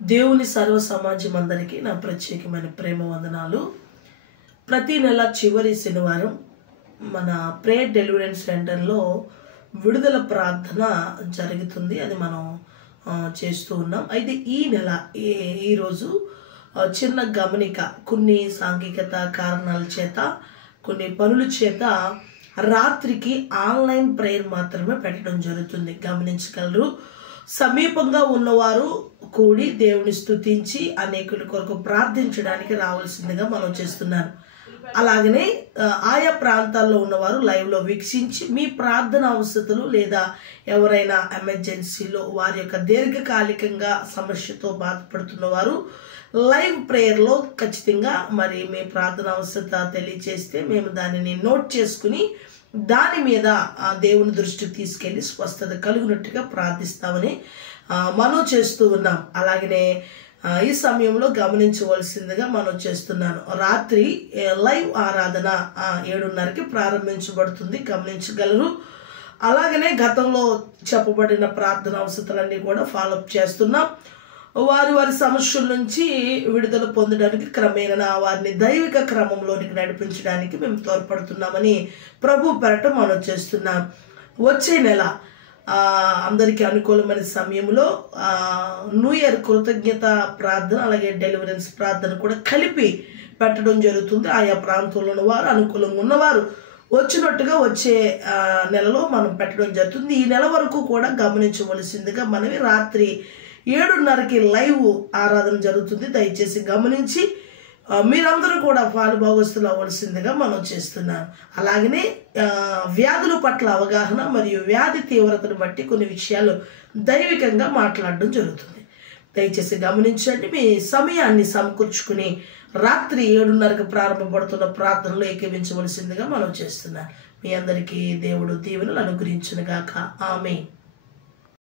దేవుని సర్వ సమాజం అందరికీ నా ప్రత్యేకమైన ప్రేమ వందనాలు. ప్రతి నెల చివరి శనివారం మన ప్రేయర్ డెలివరెన్స్ సెంటర్లో విడుదల ప్రార్థన జరుగుతుంది. అది మనం చేస్తూ ఉన్నాం. అయితే ఈ నెల ఈరోజు చిన్న గమనిక, కొన్ని సాంఘికత కారణాల చేత, కొన్ని పనుల చేత రాత్రికి ఆన్లైన్ ప్రేయర్ మాత్రమే పెట్టడం జరుగుతుంది. గమనించగలరు. సమీపంగా ఉన్నవారు కూడి దేవుని స్తుతించి అనేకుల కొరకు ప్రార్థించడానికి రావాల్సిందిగా మనం చేస్తున్నాను. అలాగనే ఆయా ప్రాంతాల్లో ఉన్నవారు లైవ్లో వీక్షించి మీ ప్రార్థన అవసరతలు లేదా ఎవరైనా ఎమర్జెన్సీలో వారి యొక్క దీర్ఘకాలికంగా సమస్యతో బాధపడుతున్న వారు లైవ్ ప్రేయర్లో ఖచ్చితంగా మరి మీ ప్రార్థన అవసరత తెలియచేస్తే మేము దానిని నోట్ చేసుకుని దాని మీద దేవుని దృష్టికి తీసుకెళ్లి స్వస్థత కలుగునట్టుగా ప్రార్థిస్తామని మనం చేస్తూ ఉన్నాం. అలాగనే ఈ సమయంలో గమనించవలసిందిగా మనం చేస్తున్నాను. రాత్రి లైవ్ ఆరాధన 7:30కి ప్రారంభించబడుతుంది. గమనించగలరు. అలాగనే గతంలో చెప్పబడిన ప్రార్థన అవసరాలన్నీ కూడా ఫాలోఅప్ చేస్తున్నాం. వారి సమస్యల నుంచి విడుదల పొందడానికి క్రమేణా వారిని దైవిక క్రమంలోనికి నడిపించడానికి మేము తోడ్పడుతున్నామని ప్రభు పేరట మనం చేస్తున్నాం. వచ్చే నెల అందరికీ అనుకూలమైన సమయంలో న్యూ ఇయర్ కృతజ్ఞత ప్రార్థన అలాగే డెలివరెన్స్ ప్రార్థన కూడా కలిపి పెట్టడం జరుగుతుంది. ఆయా ప్రాంతంలో ఉన్నవారు, అనుకూలంగా ఉన్నవారు వచ్చినట్టుగా వచ్చే నెలలో మనం పెట్టడం జరుగుతుంది. ఈ నెల వరకు కూడా గమనించవలసిందిగా మనవి రాత్రి 7:30కి లైవ్ ఆరాధన జరుగుతుంది. దయచేసి గమనించి మీరందరూ కూడా పాలుభాగస్తులు అవ్వాల్సిందిగా మనం చేస్తున్నాం. అలాగనే వ్యాధుల పట్ల అవగాహన మరియు వ్యాధి తీవ్రతను బట్టి కొన్ని విషయాలు దైవికంగా మాట్లాడడం జరుగుతుంది. దయచేసి గమనించండి. మీ సమయాన్ని సమకూర్చుకుని రాత్రి 7:30కి ప్రారంభపడుతున్న ప్రార్థనలో ఏకీవించవలసిందిగా మనం చేస్తున్నాం. మీ అందరికీ దేవుడు దీవెనలు అనుగ్రహించునుగాక. ఆమేన్.